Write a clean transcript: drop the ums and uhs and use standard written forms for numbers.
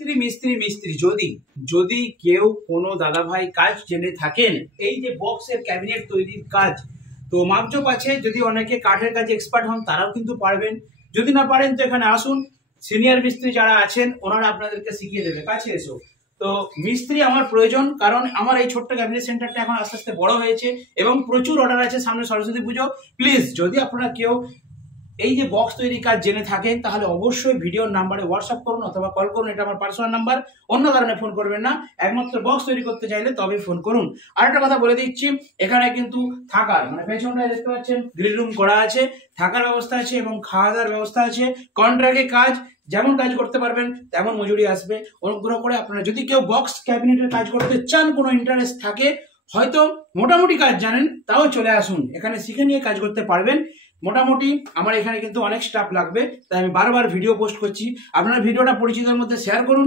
মিস্ত্রি মিস্ত্রি মিস্ত্রি যদি যদি কেউ কোনো দাদাভাই কাজ জেনে থাকেন, এই যে বক্সের ক্যাবিনেট তৈরির কাজ, তো মাপজোপ আছে। যদি অনেকে কাঠের কাজে এক্সপার্ট হন তারাও কিন্তু পারবেন, যদি না পারেন তো এখানে আসুন, সিনিয়র মিস্ত্রি যারা আছেন ওনারা আপনাদেরকে শিখিয়ে দেবে। কাছে এসো। তো মিস্ত্রি আমার প্রয়োজন, কারণ আমার এই ছোট্ট ক্যাবিনেট সেন্টারটা এখন আস্তে আস্তে বড় হয়েছে এবং প্রচুর অর্ডার আছে, সামনে সরস্বতী পুজো। প্লিজ যদি আপনারা কেউ এই যে বক্স তৈরি কাজ জেনে থাকেন তাহলে অবশ্যই ভিডিওর নাম্বারে হোয়াটসঅ্যাপ করুন অথবা কল করুন। এটা আমার পার্সোনাল নাম্বার, অন্য কারণে ফোন করবেন না, একমাত্র বক্স তৈরি করতে চাইলে তবে ফোন করুন। আরেকটা কথা বলে দিচ্ছি, এখানে কিন্তু থাকার পেছনটায় দেখতে পাচ্ছেন গ্রিল রুম করা আছে, থাকার ব্যবস্থা আছে এবং খাওয়া দাওয়ার ব্যবস্থা আছে। কন্ট্রাক্টে কাজ, যেমন কাজ করতে পারবেন তেমন মজুরি আসবে। অনুগ্রহ করে আপনারা যদি কেউ বক্স ক্যাবিনেটের কাজ করতে চান, কোনো ইন্টারেস্ট থাকে, হয়তো মোটামুটি কাজ জানেন, তাও চলে আসুন, এখানে শিখে নিয়ে কাজ করতে পারবেন। মোটামুটি আমার এখানে কিন্তু অনেক স্টাফ লাগবে, তাই আমি বারবার ভিডিও পোস্ট করছি। আপনারা ভিডিওটা পরিচিতদের মধ্যে শেয়ার করুন।